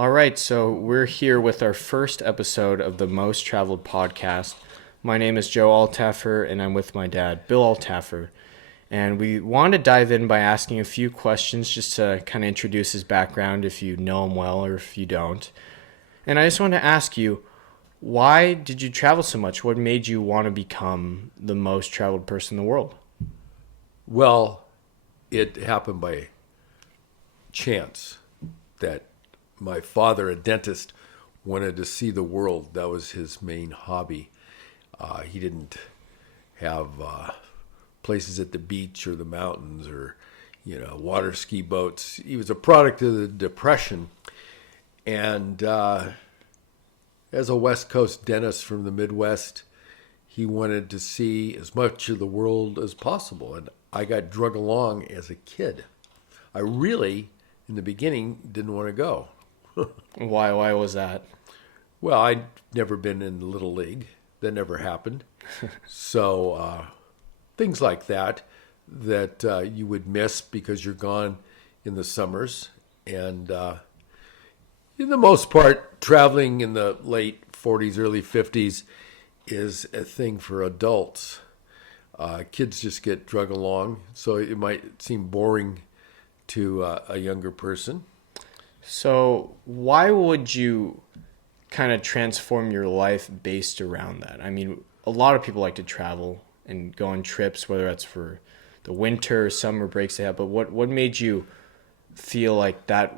All right, so we're here with our first episode of the Most Traveled podcast. My name is Joe Altaffer, and I'm with my dad, Bill Altaffer. And we wanted to dive in by asking a few questions just to kind of introduce his background if you know him well or if you don't. And I just want to ask you, why did you travel so much? What made you want to become the most traveled person in the world? Well, it happened by chance that my father, a dentist, wanted to see the world. That was his main hobby. He didn't have places at the beach or the mountains or, water ski boats. He was a product of the Depression. And as a West Coast dentist from the Midwest, he wanted to see as much of the world as possible. And I got drug along as a kid. I really, in the beginning, didn't want to go. Why was that? Well, I'd never been in the Little League. That never happened. So things like that you would miss because you're gone in the summers. And in the most part, traveling in the late 40s, early 50s is a thing for adults. Kids just get drug along, so it might seem boring to a younger person. So why would you kind of transform your life based around that? I mean, a lot of people like to travel and go on trips, whether that's for the winter or summer breaks they have, but what made you feel like that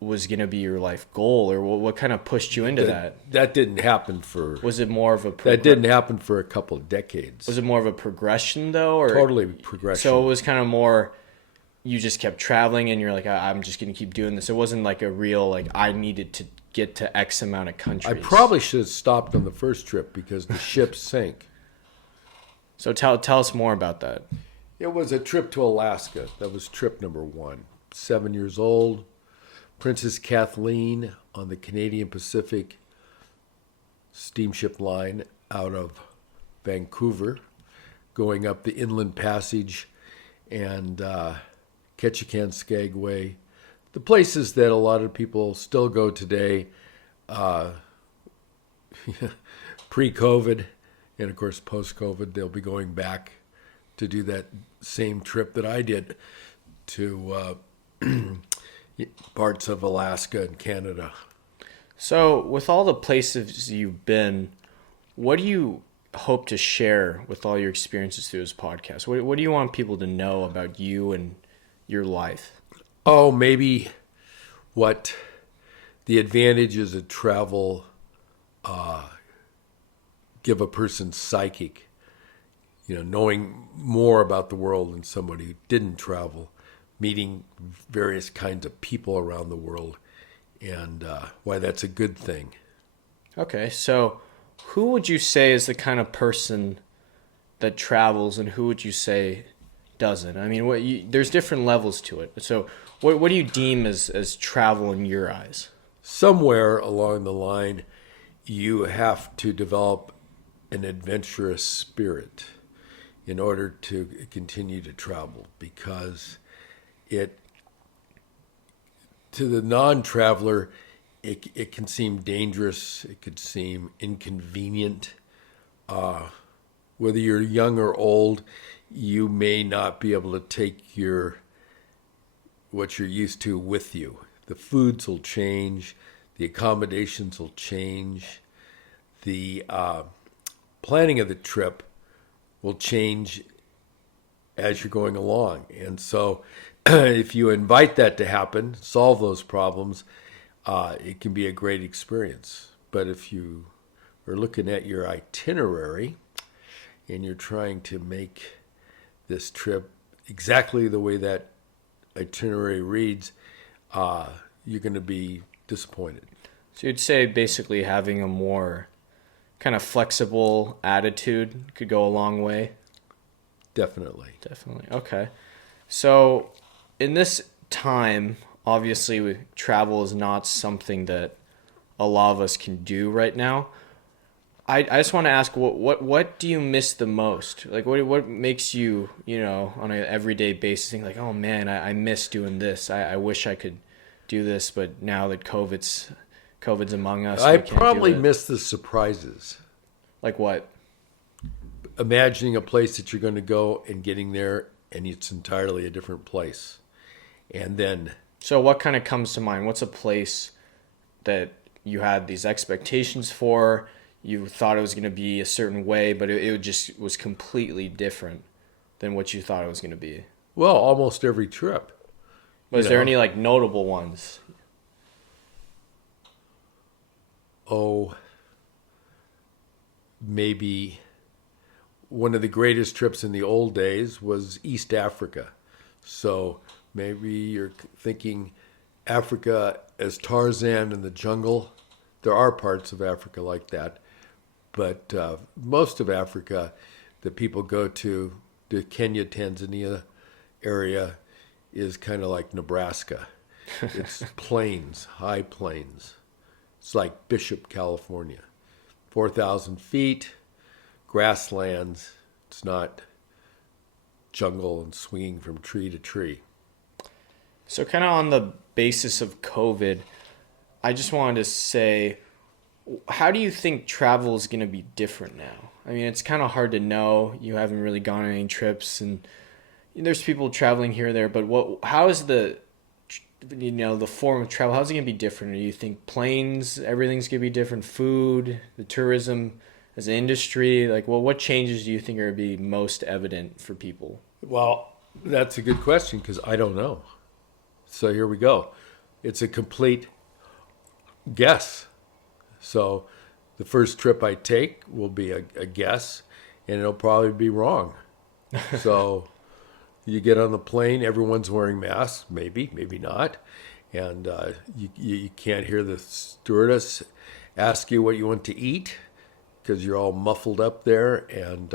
was going to be your life goal, or what kind of pushed you into that? That didn't happen for... Was it more of a... That didn't happen for a couple of decades. Was it more of a progression, though? Or totally progression. So it was kind of more... You just kept traveling and you're like, I'm just going to keep doing this. It wasn't like a real, like, I needed to get to X amount of countries. I probably should have stopped on the first trip because the ship sank. So tell us more about that. It was a trip to Alaska. That was trip number 1. 7 years old. Princess Kathleen on the Canadian Pacific steamship line out of Vancouver, going up the Inland Passage and Ketchikan, Skagway, the places that a lot of people still go today, pre-COVID, and of course post-COVID. They'll be going back to do that same trip that I did to parts of Alaska and Canada. So with all the places you've been, what do you hope to share with all your experiences through this podcast? What do you want people to know about you and your life? Oh, maybe what the advantages of travel give a person's psychic, knowing more about the world than somebody who didn't travel, meeting various kinds of people around the world, and why that's a good thing. Okay, so who would you say is the kind of person that travels, and who would you say doesn't? I mean, there's different levels to it. So what do you deem as travel in your eyes? Somewhere along the line, you have to develop an adventurous spirit in order to continue to travel, because to the non-traveler, it can seem dangerous. It could seem inconvenient. Whether you're young or old, you may not be able to take what you're used to with you. The foods will change. The accommodations will change. The planning of the trip will change as you're going along. And so if you invite that to happen, solve those problems, it can be a great experience. But if you are looking at your itinerary and you're trying to make this trip exactly the way that itinerary reads, you're going to be disappointed. So you'd say basically having a more kind of flexible attitude could go a long way? Definitely. Okay. So in this time, obviously travel is not something that a lot of us can do right now. I just want to ask, what do you miss the most? Like, what makes you, on an everyday basis think like, oh man, I miss doing this. I wish I could do this, but now that COVID's among us, I we can't probably do it. miss the surprises. Like what? Imagining a place that you're going to go and getting there, and it's entirely a different place. And then, So what kind of comes to mind? What's a place that you had these expectations for? You thought it was going to be a certain way, but it just was completely different than what you thought it was going to be. well, almost every trip. Was there any like notable ones? Oh, maybe one of the greatest trips in the old days was East Africa. So maybe you're thinking Africa as Tarzan in the jungle. There are parts of Africa like that, but most of Africa that people go to, the Kenya, Tanzania area, is kind of like Nebraska. It's plains, high plains. It's like Bishop, California. 4,000 feet, grasslands. It's not jungle and swinging from tree to tree. So kind of on the basis of COVID, I just wanted to say, how do you think travel is going to be different now? I mean, it's kind of hard to know. You haven't really gone on any trips, and there's people traveling here or there. But how is the form of travel? How's it going to be different? Do you think planes, everything's going to be different? Food, the tourism as an industry, like, well, what changes do you think are going to be most evident for people? Well, that's a good question because I don't know. So here we go. It's a complete guess. So the first trip I take will be a guess, and it'll probably be wrong. So you get on the plane, everyone's wearing masks, maybe not, and you can't hear the stewardess ask you what you want to eat because you're all muffled up there, and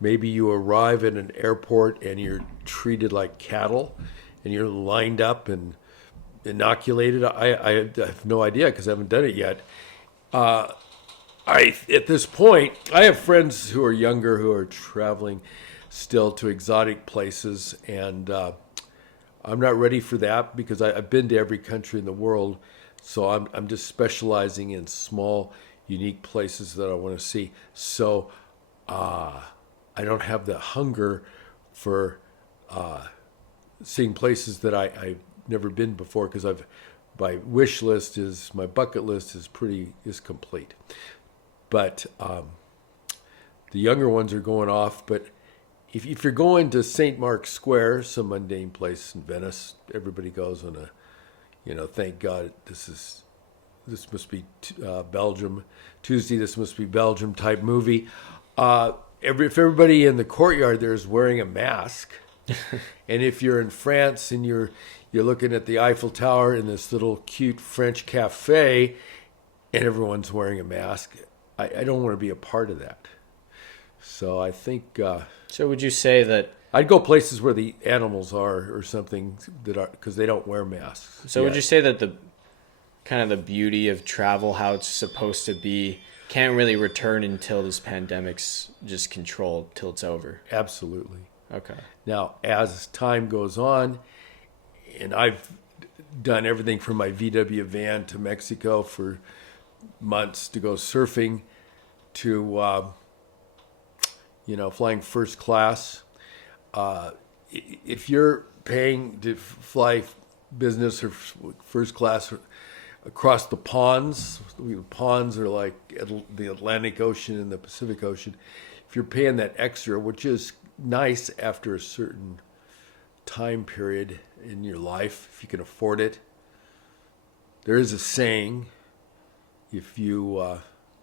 maybe you arrive at an airport and you're treated like cattle, and you're lined up and inoculated. I have no idea because I haven't done it yet. At this point, I have friends who are younger who are traveling still to exotic places, and I'm not ready for that because I've been to every country in the world, so I'm just specializing in small, unique places that I want to see. So I don't have the hunger for seeing places that I've never been before because my wish list my bucket list is complete. But the younger ones are going off. But if you're going to St. Mark's Square, some mundane place in Venice, everybody goes on thank God this must be Belgium. Tuesday, this must be Belgium type movie. If everybody in the courtyard there is wearing a mask, and if you're in France and you're looking at the Eiffel Tower in this little cute French cafe, and everyone's wearing a mask, I don't want to be a part of that. So I think. So would you say that? I'd go places where the animals are or something that are because they don't wear masks. So would you say that the kind of the beauty of travel, how it's supposed to be, can't really return until this pandemic's just controlled till it's over? Absolutely. Okay. Now, as time goes on, and I've done everything from my VW van to Mexico for months to go surfing to, flying first class. If you're paying to fly business or first class across the ponds are like the Atlantic Ocean and the Pacific Ocean. If you're paying that extra, which is nice after a certain time period in your life, if you can afford it. There is a saying, if you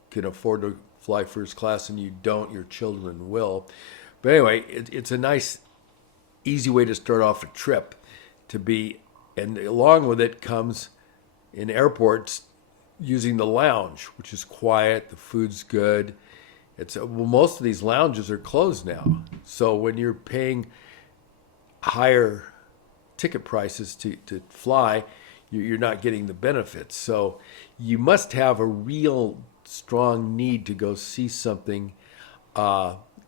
can afford to fly first class and you don't, your children will. But anyway, it's a nice, easy way to start off a trip and along with it comes in airports using the lounge, which is quiet, the food's good. Most of these lounges are closed now. So when you're paying higher ticket prices to fly, you're not getting the benefits. So you must have a real strong need to go see something,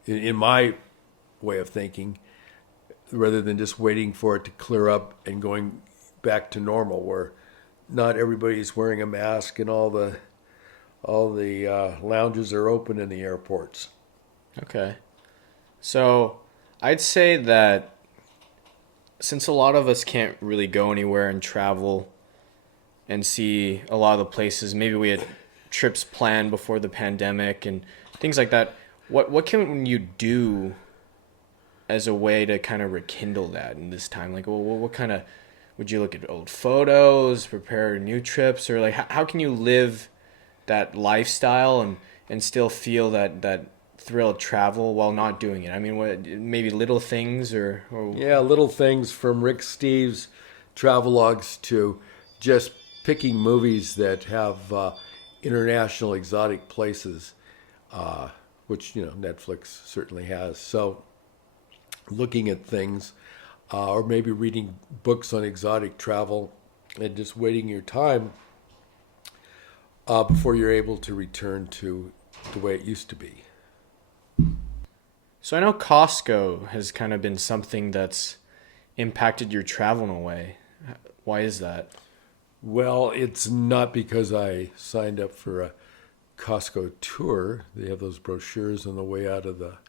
in my way of thinking, rather than just waiting for it to clear up and going back to normal, where not everybody's wearing a mask and all the lounges are open in the airports. Okay. So I'd say that since a lot of us can't really go anywhere and travel and see a lot of the places, maybe we had trips planned before the pandemic and things like that. What can you do as a way to kind of rekindle that in this time? Like, what kind of would you look at old photos, prepare new trips, or like how can you live that lifestyle and still feel that thrill of travel while not doing it? I mean, what maybe little things or Yeah, little things from Rick Steves' travelogues to just picking movies that have international exotic places, which Netflix certainly has. So looking at things, or maybe reading books on exotic travel, and just waiting your time before you're able to return to the way it used to be. So I know Costco has kind of been something that's impacted your travel in a way. Why is that? Well, it's not because I signed up for a Costco tour. They have those brochures on the way out of the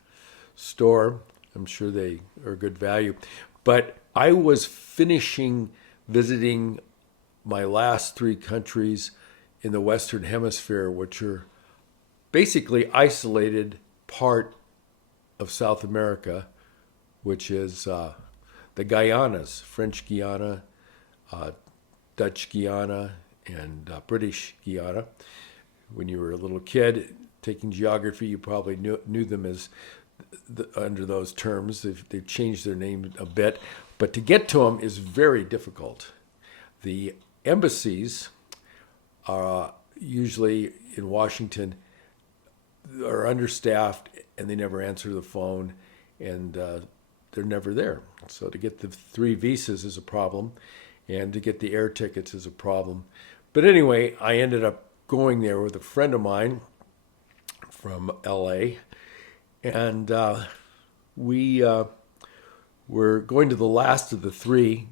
store. I'm sure they are good value. But I was finishing visiting my last 3 countries in the Western Hemisphere, which are basically isolated part of South America, which is the Guyanas, French Guiana, Dutch Guiana, and British Guiana. When you were a little kid taking geography, you probably knew them as under those terms. They've changed their name a bit, but to get to them is very difficult. The embassies are usually in Washington are understaffed and they never answer the phone, and they're never there. So to get the 3 visas is a problem, and to get the air tickets is a problem. But anyway, I ended up going there with a friend of mine from LA, and we were going to the last of the 3,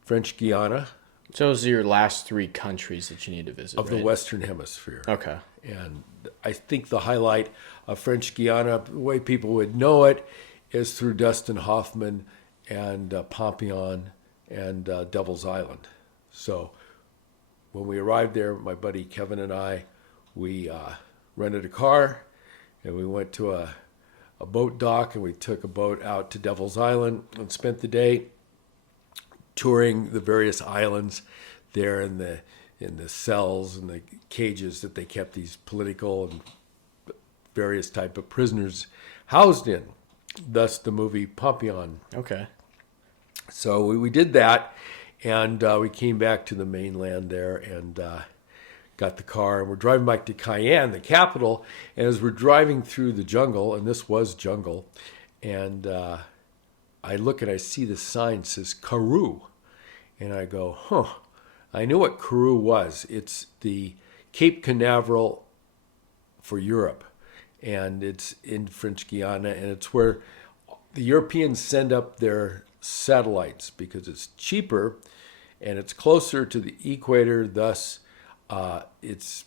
French Guiana, So those are your last 3 countries that you need to visit, of right? the Western Hemisphere. Okay. And I think the highlight of French Guiana, the way people would know it, is through Dustin Hoffman and Pompeian and Devil's Island. So when we arrived there, my buddy Kevin and I, we rented a car and we went to a boat dock, and we took a boat out to Devil's Island and spent the day touring the various islands there in the cells and the cages that they kept these political and various type of prisoners housed in. Thus the movie Pompeian. Okay. So we did that, and we came back to the mainland there and got the car, and we're driving back to Cayenne, the capital. And as we're driving through the jungle, and this was jungle, and I look and I see the sign that says Karoo, and I go, I knew what Karoo was. It's the Cape Canaveral for Europe, and it's in French Guiana, and it's where the Europeans send up their satellites because it's cheaper and it's closer to the equator. Thus, that's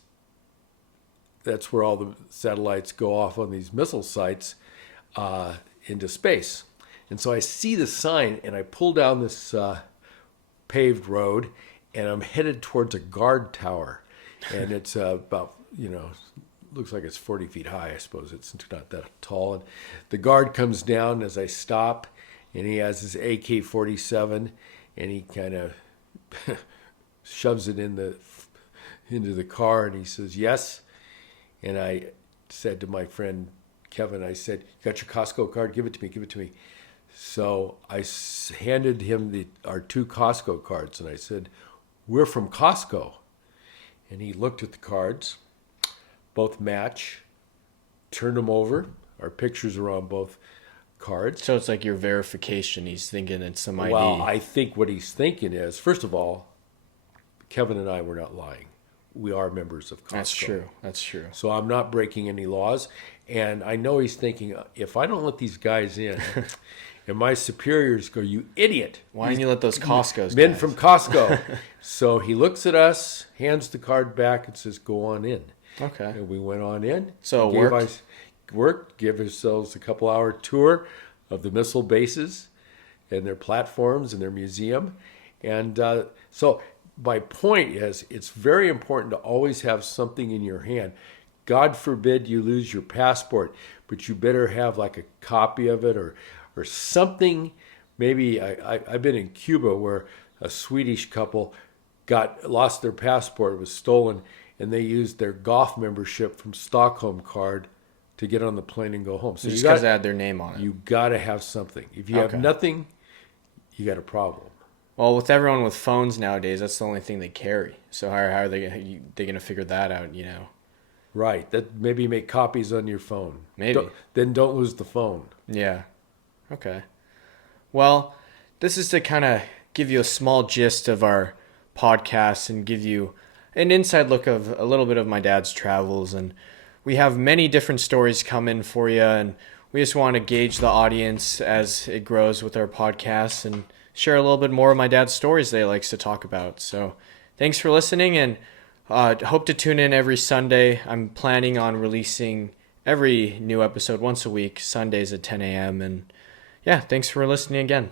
where all the satellites go off on these missile sites into space. And so I see the sign, and I pull down this paved road, and I'm headed towards a guard tower, and it's about looks like it's 40 feet high. I suppose it's not that tall. And the guard comes down as I stop, and he has his AK-47, and he kind of shoves it into the car, and he says, "Yes." And I said to my friend Kevin, I said, "You got your Costco card? Give it to me. Give it to me." So I handed him our 2 Costco cards, and I said, "We're from Costco." And he looked at the cards. Both match, turned them over. Our pictures are on both cards. So it's like your verification. He's thinking it's some ID. Well, I think what he's thinking is, first of all, Kevin and I were not lying. we are members of Costco. That's true. That's true. So I'm not breaking any laws. And I know he's thinking, if I don't let these guys in, and my superiors go, you idiot. Why didn't you let those Costco's Men guys? from Costco. So he looks at us, hands the card back, and says, go on in. Okay. And we went on in. So it worked. Give ourselves a couple-hour tour of the missile bases and their platforms and their museum. And so my point is, it's very important to always have something in your hand. God forbid you lose your passport, but you better have like a copy of it or something. Maybe I've been in Cuba where a Swedish couple lost their passport, it was stolen, and they used their golf membership from Stockholm card to get on the plane and go home. So just because they had their name on it. You got to have something. If you have nothing, you got a problem. Well, with everyone with phones nowadays, that's the only thing they carry. So how are they going to figure that out, you know? Right. That maybe make copies on your phone. Maybe. Then don't lose the phone. Yeah. Okay. Well, this is to kind of give you a small gist of our podcast and give you an inside look of a little bit of my dad's travels. And we have many different stories coming for you, and we just want to gauge the audience as it grows with our podcast and share a little bit more of my dad's stories that he likes to talk about. So thanks for listening, and hope to tune in every Sunday. I'm planning on releasing every new episode once a week, Sundays at 10 a.m. And yeah, thanks for listening again.